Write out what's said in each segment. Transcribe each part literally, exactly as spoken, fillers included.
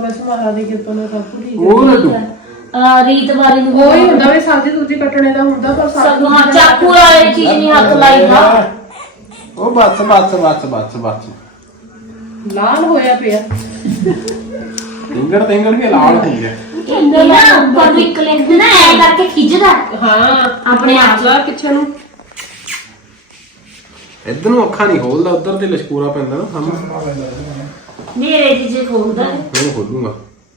ਬਸ ਮਹਾਰਾਜ ਦੀ ਕਿਰਪਾ ਨਾਲ ਸਭ ਕੁਝ ਠੀਕ ਉਹ ਲੱਡੂ ਆ ਰੀਤ ਵਾਲੀ ਨੂੰ ਉਹ ਹੀ ਹੁੰਦਾ ਵੀ ਸਬਜ਼ੀ ਦੂਜੀ ਕੱਟਣੇ ਦਾ ਹੁੰਦਾ ਪਰ ਸਭ ਹਾਂ ਚਾਕੂ ਵਾਲੀ ਚੀਜ਼ ਨਹੀਂ ਹੱਥ ਲਾਈਦਾ ਉਹ ਬਸ ਬਸ ਬਸ ਬਸ ਬਸ ਲਾਲ ਹੋਇਆ ਪਿਆ ਟਿੰਗੜ ਟਿੰਗੜ ਕੇ ਲਾਲ ਹੋ ਗਿਆ ਇਹ ਨਾ ਉੱਪਰ ਨੂੰ ਇੱਕ ਲੈਂਦੇ ਨਾ ਐ ਕਰਕੇ ਖਿੱਚਦਾ ਹਾਂ ਆਪਣੇ ਆਪ ਲਾ ਪਿੱਛੇ ਨੂੰ ਇੱਧਰ ਨੂੰ ਅੱਖਾਂ ਨਹੀਂ ਖੋਲਦਾ ਉੱਧਰ ਤੇ ਲਸ਼ਕੂਰਾ ਪੈਂਦਾ ਨਾ ਸਾਹਮਣੇ ਮੇਰੇ ਜੀ ਜੇ ਖੋਲਦਾ ਮੈਂ ਖੋਲੂੰਗਾ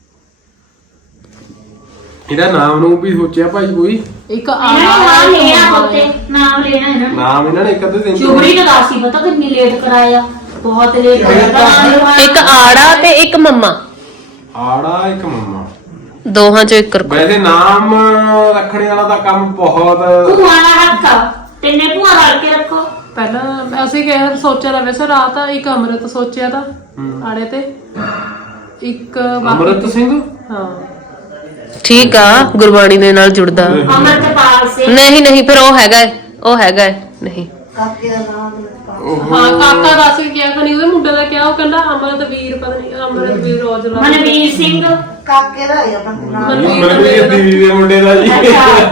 ਇਹਦਾ ਨਾਮ ਨੂੰ ਵੀ ਸੋਚਿਆ ਭਾਈ ਕੋਈ ਇੱਕ ਇਹਨਾਂ ਨੇ ਨਾਮ ਲੈਣਾ ਹੋਤੇ ਨਾਮ ਲੈਣਾ ਇਹਨਾਂ ਨੇ ਨਾਮ ਇਹਨਾਂ ਨੇ ਇੱਕ ਅੱਧੇ ਦਿਨ ਚੁਗਰੀ ਨੂੰ ਦੱਸੀ ਪਤਾ ਕਿੰਨੀ ਲੇਟ ਕਰਾਇਆ ਬਹੁਤ ਲੇਟ ਕਰਾਇਆ ਇੱਕ ਆੜਾ ਤੇ ਇੱਕ ਮੰਮਾ ਆੜਾ ਇੱਕ ਮੰਮਾ ਦੋਹਾਂ ਚੋਂ ਇੱਕ ਰੱਖੋ ਵੈਸੇ ਨਾਮ ਰੱਖਣੇ ਵਾਲਾ ਦਾ ਕੰਮ ਬਹੁਤ ਭੂਆ ਦਾ ਹੱਥ ਆ ਤਿੰਨੇ ਭੂਆ ਰਲ ਕੇ ਰੱਖੋ ਪਹਿਲਾਂ ਅਸੀਂ ਕਿਹਾ ਸੋਚਿਆ ਤਾਂ ਵੈਸੇ ਰਾਤ ਆ ਇੱਕ ਅੰਮ੍ਰਿਤ ਸੋਚਿਆ ਤਾਂ ਆੜੇ ਤੇ ਇੱਕ ਅਮਰਤ ਸਿੰਘ ਹਾਂ ਠੀਕ ਆ ਗੁਰਬਾਣੀ ਦੇ ਨਾਲ ਜੁੜਦਾ ਅਮਰਤਪਾਲ ਸਿੰਘ ਨਹੀਂ ਨਹੀਂ ਫਿਰ ਉਹ ਹੈਗਾ ਹੈ, ਉਹ ਹੈਗਾ ਹੈ, ਨਹੀਂ ਕਾਕੇ ਦਾ ਨਾਮ ਹਾਂ ਕਾਕਾ ਦੱਸ ਕੇ ਕਿਹਾ ਕਿ ਨਹੀਂ ਉਹਦੇ ਮੁੰਡੇ ਦਾ ਕਿਹਾ ਉਹ ਕਹਿੰਦਾ ਅਮਰਤ ਵੀਰ ਪਤਾ ਨਹੀਂ ਅਮਰਤ ਵੀਰ ਔਜਲਾ ਮਨਵੀਰ ਸਿੰਘ ਕਾਕੇ ਦਾ ਹੈ ਆਪਣਾ ਨਾਮ ਮਨਵੀਰ ਦੀਦੀ ਦੇ ਮੁੰਡੇ ਦਾ ਜੀ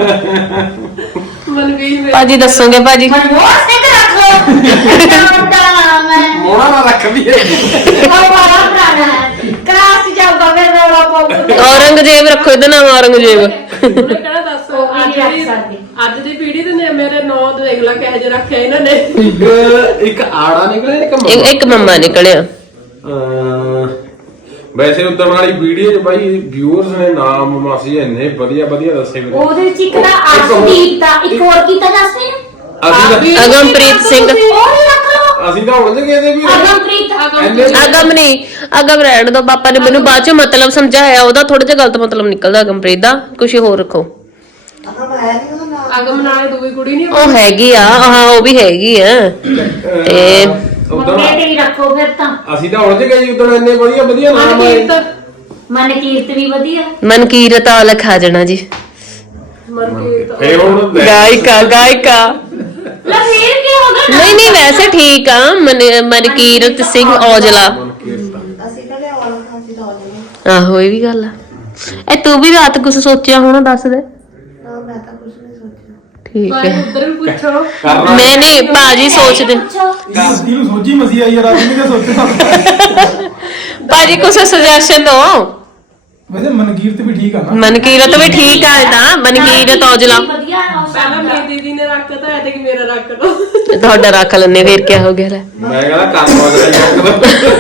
ਮਨਵੀਰ ਮੇਰੇ ਭਾਜੀ ਦੱਸੋਗੇ ਭਾਜੀ ਮਨਮੋਹਨ ਸਿੰਘ ਰੱਖ ਲੋ ਦਾ ਨਾਮ ਹੈ ਮੋੜਾ ਨਾ ਰੱਖ ਵੀ ਉਹ ਬੜਾ ਪੁਰਾਣਾ ਹੈ ਕਲਾਸ ਜਾਊਗਾ ਫਿਰ ਰੌਲਾ ਪਾਊਗਾ ਔਰੰਗਜ਼ੇਬ ਰੱਖੋ ਇਹਦਾ ਨਾਮ ਔਰੰਗਜ਼ੇਬ ਉਹਨੇ ਕਹਿਣਾ ਦੱਸ ਅੱਜ ਦੀ ਅੱਜ ਦੀ ਪੀੜ੍ਹੀ ਤੇ ਨੇ ਮੇਰੇ ਨੌ ਦੇਖ ਲਾ ਕਿਹੋ ਜਿਹਾ ਰੱਖਿਆ ਇਹਨਾਂ ਨੇ ਇੱਕ ਇੱਕ ਆੜਾ ਨਿਕਲਿਆ ਇੱਕ ਇੱਕ ਇੱਕ ਮੰਮਾ ਨਿਕਲਿਆ ਅਹ ਵੈਸੇ ਉਦੋਂ ਵਾਲੀ ਵੀਡੀਓ 'ਚ ਬਾਈ ਵਿਊਅਰਸ ਨੇ ਨਾਮ ਮਾਸੀ ਇੰਨੇ ਵਧੀਆ ਵਧੀਆ ਦੱਸੇ ਵੀਰੇ ਉਹਦੇ ਚ ਇੱਕ ਦਾ ਆਸ਼ਦੀਪ ਦਾ ਇੱਕ ਹੋਰ ਕੀਤਾ ਦੱਸੇ ਅਸੀਂ ਤਾਂ ਅਗਮਪ੍ਰੀਤ ਸਿੰਘ ਉਹ ਵੀ ਰੱਖ ਲਓ ਅਸੀਂ ਤਾਂ ਉਲਝ ਗਏ ਤੇ ਵੀ ਅਗਮਪ੍ਰੀਤ ਅਗਮ ਨਹੀਂ ਅਗਮ ਰਹਿਣ ਦੋ ਪਾਪਾ ਨੇ ਮੈਨੂੰ ਬਾਅਦ ਚ ਮਤਲਬ ਸਮਝਾਇਆ ਉਹਦਾ ਥੋੜਾ ਜਿਹਾ ਗਲਤ ਮਤਲਬ ਨਿਕਲਦਾ ਅਗਮਪ੍ਰੀਤ ਦਾ ਕੁਝ ਹੋਰ ਰੱਖੋ ਆਪਣਾ ਹੈ ਨਹੀਂ ਉਹਦਾ ਨਾਮ ਅਗਮ ਨਾਲੇ ਦੂਈ ਕੁੜੀ ਨਹੀਂ ਉਹ ਹੈਗੀ ਆ ਹਾਂ ਉਹ ਵੀ ਹੈਗੀ ਆ ਤੇ ਉਦੋਂ ਮੰਗੇ ਤੇ ਹੀ ਰੱਖੋ ਫਿਰ ਤਾਂ ਅਸੀਂ ਤਾਂ ਉਲਝ ਗਏ ਜੀ ਉਦੋਂ ਇੰਨੇ ਵਧੀਆ ਵਧੀਆ ਨਾਮ ਆਏ ਮਨਕੀਰਤ ਮਨਕੀਰਤ ਵੀ ਵਧੀਆ ਮਨਕੀਰਤ ਆ ਲਿਖਾ ਜਾਣਾ ਜੀ ਮਨਕੀਰਤ ਫੇ ਹੁਣ ਗਾਇਕਾ ਗਾਇਕਾ ਲੈ ਫੇਰ ਕੀ ਹੋ ਗਿਆ ਨਹੀਂ ਨਹੀਂ ਵੈਸੇ ਠੀਕ ਆ ਮਨ- ਮਨਕੀਰਤ ਸਿੰਘ ਔਜਲਾ ਅਸੀਂ ਕਹਿੰਦੇ ਔਲ ਖਾਂਸੀ ਦਾ ਔਲ ਆਹੋ ਇਹ ਵੀ ਗੱਲ ਆ ਇਹ ਤੂੰ ਵੀ ਰਾਤ ਕੁਝ ਸੋਚਿਆ ਹੋਣਾ ਦੱਸ ਦੇ ਨਾ ਮੈਂ ਤਾਂ ਕੁਝ ਨਹੀਂ ਸੋਚਿਆ ਠੀਕ ਭਾਈ ਹੈ ਉੱਧਰ ਵੀ ਪੁੱਛੋ ਕਰਨਾ ਮੈਂ ਨਹੀਂ ਭਾਜੀ ਸੋਚਦੇ ਕਾਸਤੀ ਨੂੰ ਸੋਚੀ ਮਸੀ ਆਈ ਯਾਰ ਆਦਮੀ ਨੇ ਸੋਚਿਆ ਭਾਜੀ ਕੁਝ ਸੁਜੈਸ਼ਨ ਦੋ ਵੈਸੇ ਮਨਕੀਰਤ ਵੀ ਠੀਕ ਆ ਨਾ ਮਨਕੀਰਤ ਵੀ ਠੀਕ ਆ ਤਾਂ ਮਨਕੀਰਤ ਔਜਲਾ ਵਧੀਆ ਆ ਉਹ ਪਹਿਲਾਂ ਮੇਰੀ ਦੀਦੀ ਨੇ ਰੱਖਤਾ ਐ ਤੇ ਕਿ ਮੇਰਾ ਰੱਖ ਲਓ ਤੁਹਾਡਾ ਰੱਖ ਲੈਣੇ ਫੇਰ ਕੀ ਹੋ ਗਿਆ ਲੈ ਮੈਂ ਕਹਿੰਦਾ ਕੰਮ ਵਗਦਾ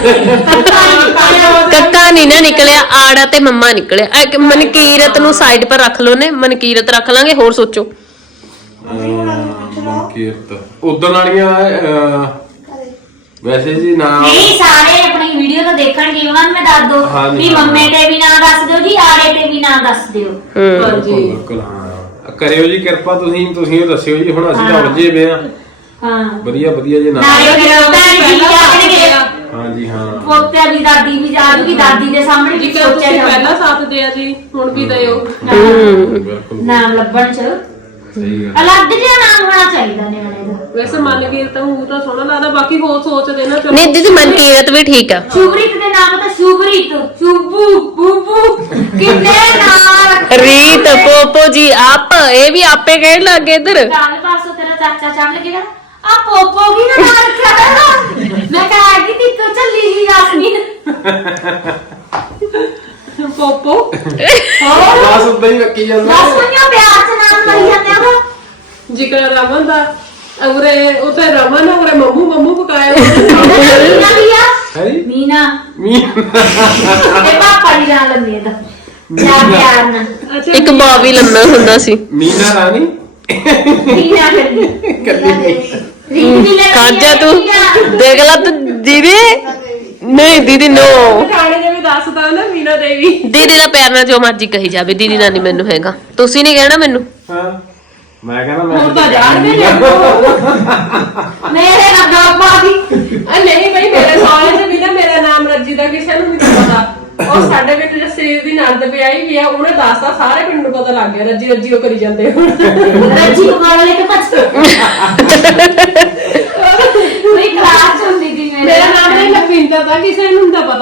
ਕੱਕਾ ਨਹੀਂ ਨਾ ਨਿਕਲਿਆ ਆੜਾ ਤੇ ਮੰਮਾ ਨਿਕਲਿਆ ਇੱਕ ਮਨਕੀਰਤ ਨੂੰ ਸਾਈਡ ਪਰ ਰੱਖ ਲਓ ਨੇ ਮਨਕੀਰਤ ਰੱਖ ਲਾਂਗੇ ਹੋਰ ਸੋਚੋ ਮਨਕੀਰਤ ਉਦੋਂ ਵਾਲੀਆਂ ਅਹ, ਵੈਸੇ ਜੀ ਨਾਮ ਨਹੀਂ ਸਾਰੇ ਆਪਣੀ ਵੀਡੀਓ ਤੋਂ ਦੇਖਣਗੇ ਉਹਨਾਂ ਨੂੰ ਮੈਂ ਦੱਸ ਦੋ ਹਾਂਜੀ, ਵੀ ਹਾਂ। ਮੰਮੇ ਤੇ ਵੀ ਨਾਂ ਦੱਸ ਦਿਓ ਜੀ ਆੜੇ ਤੇ ਵੀ ਨਾਂ ਦੱਸ ਦਿਓ ਹੂੰ ਹਾਂਜੀ ਬਿਲਕੁਲ ਹਾਂ ਕਰਿਓ ਜੀ ਕਿਰਪਾ ਤੁਸੀਂ ਤੁਸੀਂ ਉਹ ਦੱਸਿਓ ਜੀ ਹੁਣ ਅਸੀਂ ਤਾਂ ਉਲਝੇ ਪਏ ਆ ਹਾਂ ਵਧੀਆ ਵਧੀਆ ਜੀ ਨਾਮ ਨਾਲੇ ਫਿਰ ਭੈਣ ਜੀ ਜਾਣਗੇ ਹਾਂਜੀ ਹਾਂ ਪੋਤਿਆਂ ਦੀ ਦਾਦੀ ਵੀ ਜਾਣਗੀ ਦਾਦੀ ਦੇ ਸਾਹਮਣੇ ਜੀ ਵੀ ਕਿ ਸੋਚਿਆ ਤੁਸੀਂ ਜਾਂਦਾ ਪਹਿਲਾਂ ਸਾਥ ਦਿਆ ਜੀ ਹੁਣ ਵੀ ਦਿਓ ਬਿਲਕੁਲ ਨਾਮ ਲੱਭਣ ਚ ਸਹੀ ਗੱਲ ਅਲੱਗ ਜਿਹਾ ਨਾਮ ਹੋਣਾ ਚਾਹੀਦਾ ਨਿਆਣੇ ਦਾ ਵੈਸੇ ਮੰਨ ਕੇ ਤਾਂ ਉਹ ਤਾਂ ਸੋਹਣਾ ਲੱਗਦਾ ਬਾਕੀ ਹੋਰ ਸੋਚਦੇ ਨਾ ਚਲੋ ਨਹੀਂ ਦੀਦੀ ਮਨਕੀਰਤ ਵੀ ਠੀਕ ਆ ਸ਼ੁਭਰੀਤ ਦੇ ਨਾਮ ਤਾਂ ਸ਼ੁਭਰੀਤ ਸ਼ੁਭੂ ਬੂਬੂ ਕਿੰਨੇ ਨਾਮ ਰੀਤ ਪੋਪੋ ਜੀ ਆਪ ਇਹ ਵੀ ਆਪੇ ਕਹਿਣ ਲੱਗੇ ਇੱਧਰ ਕੱਲ ਪਾਸੋਂ ਤੇਰਾ ਚਾਚਾ ਚੜ ਲੱਗੇਗਾ ਆ ਪੋਪੋ ਵੀ ਨਾ ਨਾਮ ਰੱਖਿਆ ਨਾ ਮੈਂ ਕਹਾਂ ਕਿ ਤੀ ਤੂੰ ਚੱਲੀ ਗਈ ਯਾਸਮੀਨ ਪੋਪੋ ਹੋਰ ਬਸ ਉਦਾਂ ਹੀ ਰੱਖੀ ਜਾਂਦਾ ਬਸ ਉਹਨੂੰ ਪਿਆਰ ਚ ਨਾਮ ਲਈ ਜਾਂਦੇ ਆ ਜਿਕਰ ਰਮਨ ਦਾ ਉਰੇ ਉਤੇ ਰਮਨ ਉਰੇ ਮੰਮੂ ਮੰਮੂ ਪਕਾਇਆ ਮੀਨਾ ਵੀ ਆ ਹੈ ਜੀ ਮੀਨਾ ਮੀ ਤੇ ਪਾਪਾ ਦੀ ਜਾਨ ਲੰਮੀ ਹੈ ਤਾਂ ਪਿਆਰ ਪਿਆਰ ਨਾਲ ਅੱਛਾ ਇੱਕ ਬਾਵੀ ਲੰਮਾ ਹੁੰਦਾ ਸੀ ਮੀਨਾ ਰਾਣੀ ਮੀਨਾ ਕਰਦੀ ਕੱਲੀ ਰੀਤ ਵੀ ਲੈ ਕਾਜਾ ਤੂੰ ਦੇਖ ਲਾ ਤੂੰ ਦੀਦੀ ਨਹੀਂ ਦੀਦੀ ਨੋ ਖਾਣੇ ਦੇ ਵੀ ਦੱਸਦਾ ਨਾ ਮੀਨਾ ਦੇਵੀ ਦੀਦੀ ਦਾ ਪਿਆਰ ਨਾਲ ਜੋ ਮਰਜ਼ੀ ਕਹੀ ਜਾਵੇ ਦੀਦੀ ਨਾਲ ਨਹੀਂ ਮੈਨੂੰ ਹੈਗਾ ਤੁਸੀਂ ਨਹੀਂ ਕਹਿਣਾ ਮੈਨੂੰ ਹਾਂ ਮੈਂ ਕਹਿੰਦਾ ਮੈਂ ਹੁਣ ਤਾਂ ਜਾਣਦੇ ਨੇ ਮੇਰੇ ਨਾਲ ਦਾਪਾ ਦੀ ਆ ਨਹੀਂ ਬਈ ਮੇਰੇ ਸਾਲੇ ਤੇ ਵੀ ਨਾ ਮੇਰਾ ਨਾਮ ਰੱਜੀ ਦਾ ਕਿਸੇ ਨੂੰ ਨਹੀਂ ਪਤਾ ਉਹ ਸਾਡੇ ਪਿੰਡ ਜਸਰੀਰ ਦੀ ਨੰਦ ਵਿਆਹੀ ਵੀ ਆ ਉਹਨੇ ਦੱਸਦਾ ਸਾਰੇ ਪਿੰਡ ਨੂੰ ਪਤਾ ਲੱਗ ਗਿਆ ਰੱਜੀ ਰੱਜੀ ਉਹ ਕਰੀ ਜਾਂਦੇ ਹੁਣ ਰੱਜੀ ਕੁਮਾਰ ਵਾਲੇ ਕੇ ਪਛ ਕੋਈ ਕਲਾਸ ਚ ਹੁੰਦੀ ਸੀ ਮੇਰੇ ਮੇਰਾ ਨਾਮ ਨਹੀਂ ਲਖਵਿੰਦਰ ਦਾ ਕਿਸੇ ਨੂੰ ਨਹੀਂ ਪਤਾ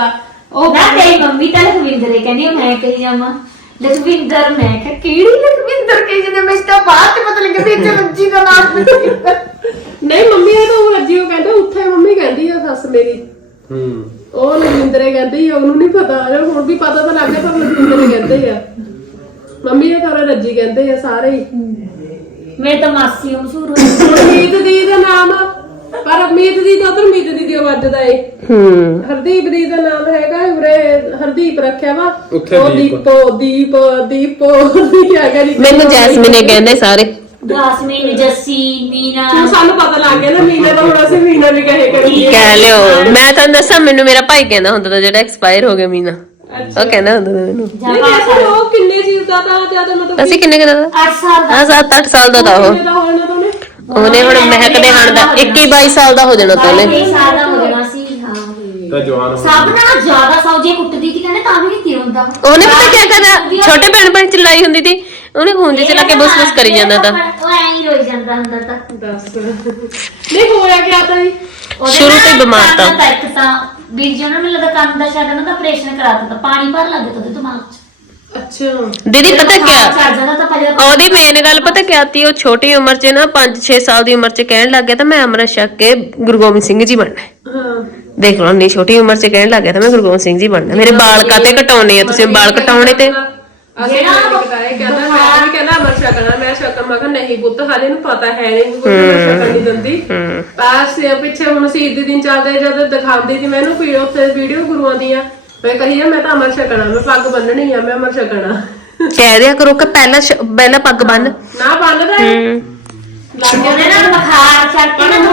ਉਹ ਨਾ ਤੇਰੀ ਮੰਮੀ ਤਾਂ ਲਖਵਿੰਦਰ ਹੈ ਕਹਿੰਦੀ ਮੈਂ ਕਹੀ ਜਾਵਾਂ ਲਖਵਿੰਦਰ। ਮੈਂ ਕਿਹਾ ਕਿਹੜੀ ਲਖਵਿੰਦਰ ਕਹੀ ਜਾਂਦੇ, ਮੈਂ ਤਾਂ ਬਾਅਦ ਚ ਪਤਾ ਲੱਗਿਆ ਵੀ ਇੱਥੇ ਰੱਜੀ ਦਾ ਨਾਮ ਨਹੀਂ ਮੰਮੀ ਇਹ ਤਾਂ ਉਹ ਰੱਜੀ ਉਹ ਕਹਿੰਦੇ ਉੱਥੇ ਮੰਮੀ ਕਹਿੰਦੀ ਆ ਸੱਸ ਮੇਰੀ ਹੂੰ ਉਹ ਲਖਵਿੰਦਰੇ ਕਹਿੰਦੀ ਆ, ਉਹਨੂੰ ਨਹੀਂ ਪਤਾ ਹੁਣ ਵੀ ਪਤਾ ਤਾਂ ਲੱਗ ਗਿਆ ਪਰ ਲਖਵਿੰਦਰੇ ਕਹਿੰਦੇ ਆ। ਮੰਮੀ ਇਹ ਤਾਂ ਰੱਜੀ ਕਹਿੰਦੇ ਆ ਸਾਰੇ ਹੀ। ਮੈਂ ਤਾਂ ਮਾਸੀ ਮਸ਼ਹੂਰ ਹੋਈ। ਮੀਤ ਦੀ ਦਾ ਨਾਮ ਆ, ਪਰ ਮੀਤ ਦੀ ਤਾਂ ਉਧਰ ਮੀਤ ਦੀ ਦੀ ਵੱਜਦਾ ਏ। ਹੂੰ ਹਰਦੀਪ ਦੀ ਦਾ ਨਾਮ ਹੈਗਾ ਉਰੇ ਹਰਦੀਪ ਰੱਖਿਆ ਵਾ। ਉੱਥੇ ਉਹ ਦੀਪ। ਦੀਪੋ ਦੀਪ ਦੀਪੋ ਦੀ ਹੈਗਾ ਜੀ। ਮੈਨੂੰ ਜੈਸਮੀਨ ਕਹਿੰਦੇ ਸਾਰੇ। ਜਾਸਮੀਨ, ਜੱਸੀ, ਮੀਨਾ। ਹੁਣ ਸਾਨੂੰ ਪਤਾ ਲੱਗ ਗਿਆ ਨਾ ਮੀਨਾ ਦਾ, ਹੁਣ ਅਸੀਂ ਮੀਨਾ ਵੀ ਕਹੇ ਕਰੀਏ। ਕਹਿ ਲਿਓ। ਮੈਂ ਤਾਂ ਦੱਸਾਂ ਮੈਨੂੰ ਮੇਰਾ ਭਾਈ ਕਹਿੰਦਾ ਹੁੰਦਾ ਤਾਂ ਜਿਹੜਾ ਐਕਸਪਾਇਰ ਹੋ ਗਿਆ ਮੀਨਾ, ਉਹ ਕਹਿੰਦਾ ਹੁੰਦਾ ਤਾਂ ਮੈਨੂੰ। ਨਹੀਂ ਵੈਸੇ ਉਹ ਕਿੰਨੇ ਚੀਜ਼ ਦਾ ਤਾਂ ਜਿਆਦਾ ਮਤਲਬ ਅਸੀਂ ਕਿੰਨੇ ਕਿੰਨੇ ਦਾ? ਅੱਠ ਸਾਲ ਦਾ। ਹਾਂ ਸੱਤ ਅੱਠ ਸਾਲ ਦਾ ਤਾਂ ਉਹ। ਕਿੰਨੇ ਦਾ ਹੋਣਾ ਤਾਂ ਉਹਨੇ? ਉਹਨੇ ਹੁਣ ਮਹਿਕ ਦੇ ਹਣ ਦਾ ਇੱਕੀ ਬਾਈ ਸਾਲ ਦਾ ਹੋ ਜਾਣਾ ਤਾਂ ਉਹਨੇ। ਬਾਈ ਸਾਲ ਦਾ ਹੋ ਜਾਣਾ ਸੀ। ਹਾਂ ਤਾਂ ਜਵਾਨ ਹੋ ਸਭ ਨਾਲ ਜ਼ਿਆਦਾ ਸੌਜੇ ਕੁੱਟਦੀ ਸੀ ਕਹਿੰਦੇ ਤਾਂ ਵੀ ਨਹੀਂ ਕੀ ਹੁੰਦਾ। ਉਹਨੇ ਪਤਾ ਕੀ ਕਰਦਾ, ਛੋਟੇ ਭੈਣ ਭੈਣ ਚਲਾਈ ਹੁੰਦੀ ਸੀ, ਉਹਨੇ ਖੂੰਜੇ ਚਲਾ ਕੇ ਬਸ ਬਸ ਕਰੀ ਜਾਂਦਾ ਤਾਂ। ਉਹ ਐਂ ਹੀ ਰੋਈ ਜਾਂਦਾ ਹੁੰਦਾ ਤਾਂ। ਦੱਸ ਨਹੀਂ ਹੋਇਆ ਕਿਆ ਤਾਂ ਜੀ? ਸ਼ੁਰੂ ਤੋਂ ਹੀ ਬਿਮਾਰ ਤਾਂ। ਇੱਕ ਤਾਂ ਵੀਰ ਜੀ ਉਹਨਾਂ ਨੂੰ ਲੱਗਾ ਕੰਨ ਦਾ ਸ਼ਾਇਦ ਉਹਨਾਂ ਦਾ ਆਪਰੇਸ਼ਨ ਕਰਾ ਦਿੱਤਾ, ਪਾਣੀ ਭਰ ਲੱਗ ਗਿਆ ਉਹਦੇ ਦਿਮਾਗ 'ਚ। ਅੱਛਾ ਦੀਦੀ ਪਤਾ ਕਿਆ ਛੱਡ ਜਾਂਦਾ ਤਾਂ ਪਹਿਲਾਂ ਉਹਦੀ ਮੇਨ ਗੱਲ ਪਤਾ ਕਿਆ ਤੀ, ਉਹ ਛੋਟੀ ਉਮਰ 'ਚ ਨਾ ਪੰਜ ਛੇ ਸਾਲ ਦੀ ਉਮਰ 'ਚ ਕਹਿਣ ਲੱਗ ਗਿਆ ਤਾਂ ਮੈਂ ਅੰਮ੍ਰਿਤ ਛਕ ਕੇ ਗੁਰੂ ਗੋਬਿੰਦ ਸਿੰਘ ਜੀ ਬਣਨਾ ਹੈ। ਹਾਂ ਦੇਖ ਲਓ ਨਹੀਂ ਛੋਟੀ ਉਮਰ 'ਚ ਕਹਿਣ ਲੱਗ ਗਿਆ ਤਾਂ ਮੈਂ ਗੁਰੂ ਗੋਬਿੰਦ ਸਿੰਘ ਜੀ ਬਣਨਾ। ਮੇਰੇ ਵਾਲ ਕਾਤੇ ਕਟਾਉਣੇ ਆ ਤੁਸੀਂ? ਵਾਲ ਕਟਾਉਣੇ ਤੇ ਅਸੀਂ ਨਾ ਕਟਾਏ ਕਹਿੰਦਾ ਮੈਂ ਵੀ ਕਹਿੰਦਾ ਅਮਰ ਛਕਣਾ। ਮੈਂ ਛਕਣ ਮੈਂ ਕਿਹਾ ਨਹੀਂ ਪੁੱਤ ਹਾਲੇ ਨੂੰ ਪਤਾ ਹੈ ਨਹੀਂ ਕੋਈ ਮੈਂ ਛਕਣ ਨਹੀਂ ਦਿੰਦੀ। ਬਸ ਪਿੱਛੇ ਹੁਣ ਸ਼ਹੀਦ ਦੇ ਦਿਨ ਚੱਲਦੇ ਜਦ ਦਿਖਾਉਂਦੀ ਸੀ ਮੈਨੂੰ ਵੀ ਉੱਥੇ ਵੀਡੀਓ ਗੁਰੂਆਂ ਦੀਆਂ, ਮੈਂ ਕਹੀ ਆ ਮੈਂ ਤਾਂ ਅਮਰ ਛਕਣਾ, ਮੈਂ ਪੱਗ ਬੰਨਣੀ ਆ, ਮੈਂ ਅਮਰ ਛਕਣਾ। ਕਹਿ ਦਿਆ ਕਰੋ ਕਿ ਪਹਿਲਾਂ ਸ਼- ਪਹਿਲਾਂ ਪੱਗ ਬੰਨ। ਨਾ ਬੰਨਦਾ ਲੱਗ ਗਿਆ ਉਹਦੇ ਨਾਲ ਬੁਖਾਰ ਚੜ ਕੇ ਨਾ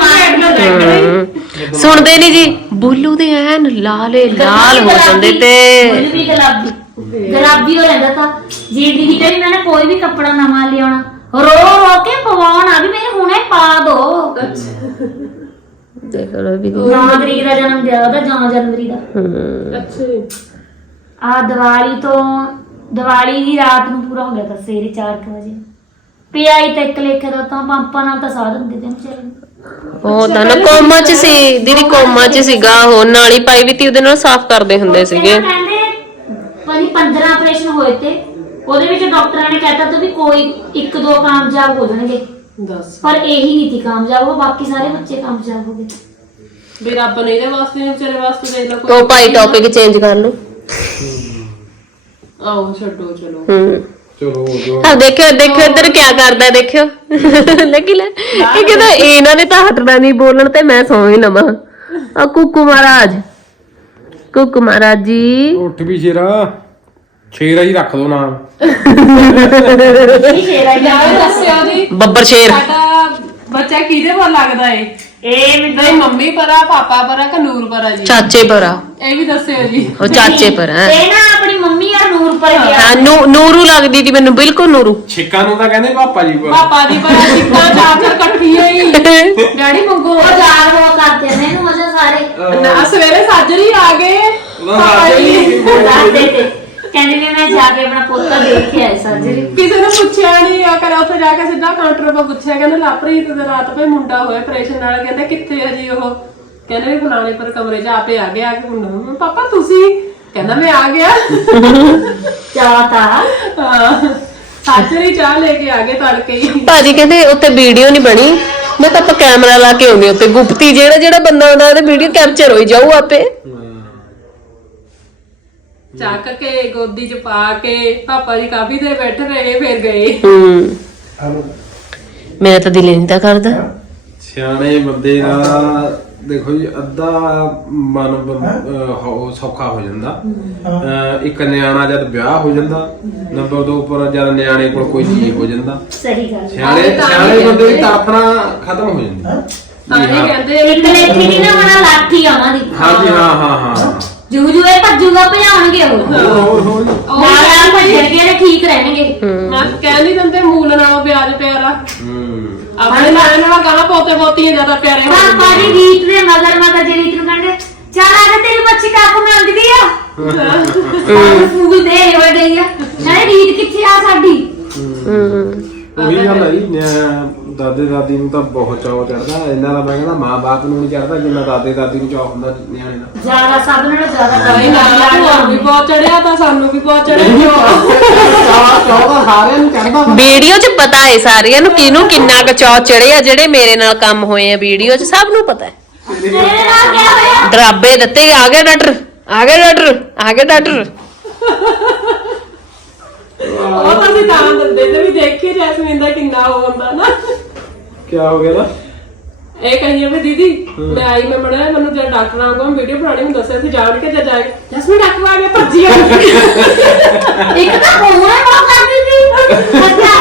ਦਿਮਾਗ ਸੁਣਦੇ ਨਹੀਂ ਜੀ, ਬੋਲੂ ਦੇ ਐਨ ਲਾਲੇ ਲਾਲ ਹੋ ਜਾਂਦੇ ਤੇ ਬੋਲੂ ਵੀ ਗੁਲਾਬੀ ਗੁਲਾਬੀ ਹੋ ਜਾਂਦਾ ਤਾਂ। ਜੇ ਦੀਦੀ ਕਹਿੰਦੀ ਮੈਂ ਨਾ ਕੋਈ ਵੀ ਕੱਪੜਾ ਨਵਾਂ ਲਿਆਉਣਾ ਰੋ ਰੋ ਕੇ ਪਵਾਉਣਾ ਵੀ ਮੈਨੂੰ ਹੁਣੇ ਪਾ ਦੋ। ਦੇਖ ਲਓ ਵੀ ਨੌਂ ਤਰੀਕ ਦਾ ਜਨਮ ਦਿਨ ਉਹਦਾ, ਨੌਂ ਜਨਵਰੀ ਦਾ। ਅੱਛਾ ਆ ਦੀਵਾਲੀ ਤੋਂ ਦੀਵਾਲੀ ਦੀ ਰਾਤ ਨੂੰ ਪੂਰਾ ਹੋ ਗਿਆ ਤਾਂ ਸਵੇਰੇ ਚਾਰ ਕੁ ਵਜੇ ਪਿਆਈ ਤੇ ਇੱਕ ਲੇਖੇ ਦਾ ਤਾਂ ਪੰਪਾਂ ਨਾਲ ਤਾਂ ਸਾਧ ਦਿੰਦੇ ਤੇ ਵਿਚਾਰੇ। ਉਹ ਤਾਂ ਨਾ ਕੋਮਾ 'ਚ ਸੀ ਦੀਦੀ, ਕੋਮਾ 'ਚ ਸੀਗਾ ਉਹ, ਨਾਲੀ ਪਾਈ ਵੀ ਤੀ ਉਹਦੇ ਨਾਲ ਸਾਫ਼ ਕਰਦੇ ਹੁੰਦੇ ਸੀਗੇ। ਕਹਿੰਦੇ ਪਰੀ ਪੰਦਰਾਂ ਆਪਰੇਸ਼ਨ ਹੋਏ ਤੇ ਉਹਦੇ ਵਿੱਚ ਡਾਕਟਰਾਂ ਨੇ ਕਹਿਤਾ ਤਾਂ ਵੀ ਕੋਈ ਇੱਕ ਦੋ ਕਾਮਯਾਬ ਹੋ ਜਾਣਗੇ, ਦੱਸ ਪਰ ਇਹੀ ਨਹੀਂ ਸੀ ਕਾਮਯਾਬ, ਉਹ ਬਾਕੀ ਸਾਰੇ ਬੱਚੇ ਕਾਮਯਾਬ ਹੋ ਗਏ। ਵੀ ਰੱਬ ਨੇ ਇਹਦੇ ਵਾਸਤੇ ਨੀ ਵਿਚਾਰੇ ਵਾਸਤੇ ਦੇਖ ਲਾ ਕੋਈ। ਉਹ ਭਾਈ ਟੌਪਿਕ ਚੇਂਜ ਕਰ ਲਓ। ਆਓ ਛੱਡੋ ਚਲੋ। ਹੂੰ ਚਲੋ ਜੋ ਆ ਦੇਖਿਓ ਦੇਖਿਓ ਇੱਧਰ ਕੀ ਕਰਦਾ, ਦੇਖਿਓ ਲੱਗੀ ਲੈ ਇਹ ਕਹਿੰਦਾ ਇਹਨਾਂ ਨੇ ਤਾਂ ਹਟਣਾ ਨਹੀਂ ਬੋਲਣ ਤੇ ਮੈਂ ਸੌਂ ਹੀ ਲਵਾਂ। ਆ ਕੁੱਕੂ ਮਹਾਰਾਜ, ਕੁੱਕੂ ਮਹਾਰਾਜ ਜੀ ਉੱਠ ਵੀ ਸ਼ੇਰਾ, ਸ਼ੇਰਾ ਹੀ ਰੱਖ ਦੋ ਨਾਮ। ਇਹ ਸ਼ੇਰਾ ਹੀ ਆ। ਯਾਰ ਦੱਸਿਓ ਜੀ ਬੱਬਰ ਸ਼ੇਰ। ਸਾਡਾ ਬੱਚਾ ਕਿਹਦੇ ਵੱਲ ਲੱਗਦਾ ਏ? ਇਹ ਮੈਨੂੰ ਨਹੀਂ ਮੰਮੀ ਪਰਾ ਪਾਪਾ ਪਰਾ ਕਿ ਨੂਰ ਪਰਾ ਜੀ? ਚਾਚੇ ਪਰਾ, ਇਹ ਵੀ ਦੱਸਿਓ ਜੀ। ਉਹ ਚਾਚੇ ਪਰਾ। ਇਹ ਨਾ ਆਪਣੀ ਮੰਮੀ ਆ ਨੂਰ ਪਰ ਗਿਆ। ਹਾਂ ਨੂ ਨੂਰੂ ਲੱਗਦੀ ਸੀ ਮੈਨੂੰ, ਬਿਲਕੁਲ ਨੂਰੂ। ਛਿੱਕਾਂ ਨੂੰ ਤਾਂ ਕਹਿੰਦੇ ਪਾਪਾ ਜੀ ਕੋਲ। ਪਾਪਾ ਦੀ ਪਰਾ ਚਿੱਕਾ ਚਾਰ ਚਾਰ ਇਕੱਠੀਆਂ ਹੀ ਡੈਡੀ ਮੰਗੋ ਉਹ ਯਾਦ ਹੋ ਕਰਦੇ ਨੇ ਇਹਨੂੰ ਮਜ਼ਾ ਸਾਰੇ ਨਾ ਸਵੇਰੇ ਸਾਜਰੀ ਆ ਗਏ ਪਾਪਾ ਜੀ। ਦੱਸਦੇ ਤੇ ਕਹਿੰਦੇ ਵੀ ਮੈਂ ਜਾ ਕੇ ਆਪਣਾ ਪੋਤਾ ਦੇਖ ਕੇ ਆਇਆ ਸਰਜਰੀ। ਕਿਸੇ ਨੂੰ ਪੁੱਛਿਆ ਨਹੀਂ ਆ ਕਰ ਉੱਥੇ ਜਾ ਕੇ ਸਿੱਧਾ ਕਾਊਂਟਰ 'ਤੇ ਪੁੱਛਿਆ, ਕਹਿੰਦੇ ਲਾਪਰੀਤ ਦੇ ਰਾਤ ਪਈ ਮੁੰਡਾ ਹੋਇਆ ਆਪਰੇਸ਼ਨ ਨਾਲ, ਕਹਿੰਦੇ ਕਿੱਥੇ ਆ ਜੀ ਉਹ? ਕਹਿੰਦੇ ਵੀ ਫਲਾਣੇ ਪਰ ਕਮਰੇ 'ਚ ਆਪੇ ਆ ਗਿਆ ਆ ਕੇ ਮੁੰਡਾ। ਮੈਂ ਪਾਪਾ ਤੁਸੀਂ? ਕਹਿੰਦਾ ਮੈਂ ਆ ਗਿਆ। ਚਾਹ ਤਾਂ ਹਾਂ ਸਾਜਰੀ ਚਾਹ ਲੈ ਕੇ ਆ ਗਏ ਤੜਕੇ ਹੀ। ਭਾਜੀ ਕਹਿੰਦੇ ਉੱਤੇ ਵੀਡੀਓ ਨਹੀਂ ਬਣੀ, ਮੈਂ ਤਾਂ ਆਪਾਂ ਕੈਮਰਾ ਲਾ ਕੇ ਆਉਂਦੇ ਉੱਤੇ ਗੁਪਤੀ, ਜਿਹੜਾ ਜਿਹੜਾ ਬੰਦਾ ਆਉਂਦਾ ਉਹਦੇ ਵੀਡੀਓ ਕੈਪਚਰ ਹੋਈ ਜਾਊ ਆਪੇ। ਚੱਕ ਕੇ ਗੋਦੀ 'ਚ ਪਾ ਕੇ ਪਾਪਾ ਜੀ ਕਾਫੀ ਦੇਰ ਬੈਠੇ ਰਹੇ ਫਿਰ ਗਏ। ਹੂੰ ਮੇਰਾ ਤਾਂ ਦਿਲ ਨਹੀਂ ਤਾਂ ਕਰਦਾ। ਸਿਆਣੇ ਬੰਦੇ ਦਾ ਦੇਖੋ ਜੀ ਅੱਧਾ ਮਨ ਬੰ- ਅਹ ਹੋ- ਸੌਖਾ ਹੋ ਜਾਂਦਾ। ਅਹ ਇੱਕ ਨਿਆਣਾ ਜਦ ਵਿਆਹ ਹੋ ਜਾਂਦਾ, ਨੰਬਰ ਦੋ ਉੱਪਰ ਜਦ ਨਿਆਣੇ ਕੋਲ ਕੋਈ ਚੀਜ਼ ਹੋ ਜਾਂਦਾ, ਸਹੀ ਗੱਲ। ਸਿਆਣੇ ਤਾਂ ਹੀ ਸਿਆਣੇ ਬੰਦੇ ਦੀ ਕਹਿੰਦੇ। ਤੜਫਣਾ ਖਤਮ ਹੋ ਜਾਂਦੀ। ਤਾਂ ਜੀ ਇਹ ਹਾਂ। ਕਹਿੰਦੇ ਇੱਕ ਲੇਖੀ ਦੀ ਨਾ ਮਨਾ ਲਾਠੀ ਆ ਉਹਨਾਂ ਦੀ। ਹਾਂਜੀ ਹਾਂ ਹਾਂ ਹਾਂ ਜੂ ਜੂ ਇਹ ਭੱਜੂਗਾ ਭਜਾਉਣਗੇ ਉਹ ਹੋਰ ਹੋਰ ਉਹ ਨਾਲ ਨਾਲ ਭੱਜਣਗੇ ਤੇ ਠੀਕ ਰਹਿਣਗੇ। ਮੈਂ ਕਹਿ ਨਹੀਂ ਦਿੰਦੇ ਮੂਲ ਨਾਲੋਂ ਪਿਆਜ ਪਿਆਰਾ। ਹੂੰ ਆਪਣੇ ਨਾਲ ਨਾਲ ਗਾਣਾ ਪੋਤੇ ਪੋਤੀਆਂ ਜ਼ਿਆਦਾ ਪਿਆਰੇ ਹੋ ਪਾਪਾ ਜਾਂਦੇ ਦੀ ਰੀਤ ਦੇ ਮਗਰ ਮਗਰ ਜੇ ਰੀਤ ਨੂੰ ਕਹਿੰਦੇ ਚੱਲ ਆ ਜਾ ਤੇਰੀ ਮੱਛੀ ਕਾਕੂ ਮੰਗਦੀ ਆ ਉਹ ਫੂਲ ਦੇ ਹੋ ਗਈ ਆ ਨਹੀਂ ਰੀਤ ਕਿੱਥੇ ਆ ਸਾਡੀ। ਹੂੰ ਉਹੀ ਗੱਲ ਹੈ ਜੀ, ਨਿਆ- ਦਾਦੇ ਦਾਦੀ ਨੂੰ ਤਾਂ ਬਹੁਤ ਚਾਅ ਚੜਦਾ ਇਹਨਾਂ ਦਾ। ਮੈਂ ਕਹਿੰਦਾ ਮਾਂ ਬਾਪ ਨੂੰ ਨਹੀਂ ਚੜਦਾ ਜਿੰਨਾ ਦਾਦੇ ਦਾਦੀ ਨੂੰ ਚਾਅ ਹੁੰਦਾ ਨਿਆਣੇ ਦਾ। ਜ਼ਿਆਦਾ ਸਭ ਨਾਲੋਂ ਜ਼ਿਆਦਾ ਨਹੀਂ ਨਾ ਤੁਹਾਨੂੰ ਵੀ ਬਹੁਤ ਚੜਿਆ ਤਾਂ ਸਾਨੂੰ ਵੀ ਬਹੁਤ ਚੜਿਆ। ਚਾਅ ਚਾਅ ਤਾਂ ਸਾਰਿਆਂ ਨੂੰ ਚੜਦਾ। ਵੀਡੀਓ 'ਚ ਪਤਾ ਹੈ ਸਾਰਿਆਂ ਨੂੰ ਕਿਹਨੂੰ ਕਿੰਨਾ ਕੁ ਚੌ ਚੜਿਆ। ਜਿਹੜੇ ਮੇਰੇ ਨਾਲ ਕੰਮ ਹੋਏ ਆ ਵੀਡੀਓ 'ਚ ਸਭ ਨੂੰ ਪਤਾ ਹੈ। ਤੇਰੇ ਨਾਲ ਕਿਆ ਹੋਇਆ? ਡਰਾਬੇ ਦਿੱਤੇ ਆ ਗਿਆ ਡਾਕਟਰ ਆ ਗਿਆ ਡਾਕਟਰ ਆ ਗਿਆ ਡਾਕਟਰ। ਉਹ ਤਾਂ ਅਸੀਂ ਤਾਂ ਦਿੰਦੇ ਤੇ ਵੀ ਦੇਖੀ ਜੈਸਮੀਨ ਦਾ ਕਿੰਨਾ ਉਹ ਹੁੰਦਾ ਨਾ। ਕੀ ਹੋ ਗਿਆ ਨਾ ਇਹ ਕਹੀਏ ਵੀ ਦੀਦੀ ਮੈਂ ਆਈ ਮੈਂ ਬੜਾ ਮੈਨੂੰ ਜਦ ਡਾਕਟਰ ਆਉਂਗਾ ਵੀਡੀਓ ਬਣਾਣੀ ਨੂੰ ਦੱਸਿਆ ਸੀ ਜਾਣ ਕੇ ਜਦ ਜਾਏ ਜੈਸਮੀਨ ਡਾਕਟਰ ਆ ਗਿਆ ਭੱਜੀ ਆ। ਇੱਕ ਤਾਂ ਹੋਣਾ ਬਹੁਤ ਕਰਦੀ ਸੀ ਅੱਛਾ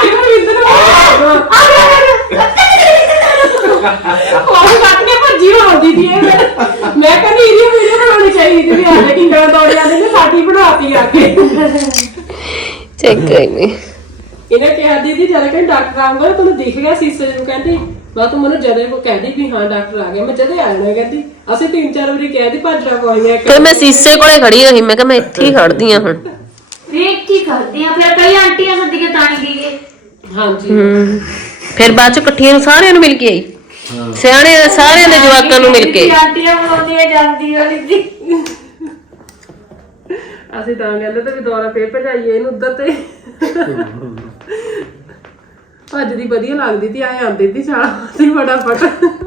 ਉਹ ਕੱਟ ਕੇ ਭੱਜੀ ਆਉਂਦੀ ਸੀ। ਮੈਂ ਕਹਿੰਦੀ ਇਹਦੀ ਵੀਡੀਓ ਬਣਾਉਣੀ ਚਾਹੀਦੀ ਸੀ। ਅੱਜ ਕਿੰਨਾ ਦੌੜਿਆ ਨੇ ਸਾਡੀ ਬਣਾਤੀ ਆ ਕੇ। ਚੈੱਕ ਕੋਈ ਨਹੀਂ। ਇਹਨੇ ਕਿਹਾ ਦੀਦੀ ਜਦ ਕਿ ਡਾਕਟਰ ਆਉਂਗਾ ਤੁਹਾਨੂੰ ਦਿਖ ਗਿਆ ਸੀਸੇ ਨੂੰ। ਕਹਿੰਦੀ ਮੈਂ ਤੂੰ ਮੈਨੂੰ ਜਦੇ ਕੋ ਕਹਿੰਦੀ ਵੀ ਹਾਂ ਡਾਕਟਰ ਆ ਗਿਆ। ਮੈਂ ਜਦੇ ਆ ਜਾਣਾ ਕਹਿੰਦੀ। ਅਸੀਂ ਤਿੰਨ ਚਾਰ ਵਾਰੀ ਕਹਿਦੀ ਭੱਜਣਾ ਪਵਾਈਆਂ। ਫਿਰ ਮੈਂ ਸੀਸੇ ਕੋਲੇ ਖੜੀ ਰਹੀ। ਮੈਂ ਕਿਹਾ ਮੈਂ ਇੱਥੇ ਹੀ ਖੜਦੀ ਆ ਹੁਣ। ਵੇਖ ਕੀ ਕਰਦੇ ਆ ਫਿਰ ਕਈ ਆਂਟੀਆਂ ਸੱਦੀ ਕੇ ਤਾਣੀ ਗਈਏ। ਹਾਂਜੀ ਹੂੰ ਫਿਰ ਬਾਅਦ ਚ ਇਕੱਠੀਆਂ ਨੂੰ ਸਾਰਿਆਂ ਨੂੰ ਮਿਲ ਕੇ ਆਈ। ਸਿਆਣੇ ਸਾਰਿਆਂ ਦੇ ਜਵਾਕਾਂ ਨੂੰ ਮਿਲ ਕੇ। ਆਂਟੀਆਂ ਬਣਾਉਂਦੀਆਂ ਜਾਂਦੀ ਵਾਲੀ ਦੀ। ਅਸੀਂ ਤਾਂ ਕਹਿੰਦੇ ਤੇ ਵੀ ਦੁਬਾਰਾ ਫੇਰ ਭਜਾਈਏ ਇਹਨੂੰ ਉੱਧਰ ਤੇ। ਭੱਜਦੀ ਵਧੀਆ ਲੱਗਦੀ ਤੀ ਆਏ ਆਂਦੀ ਤੀ ਸਾਲਾ ਅਸੀਂ ਫਟਾਫਟ।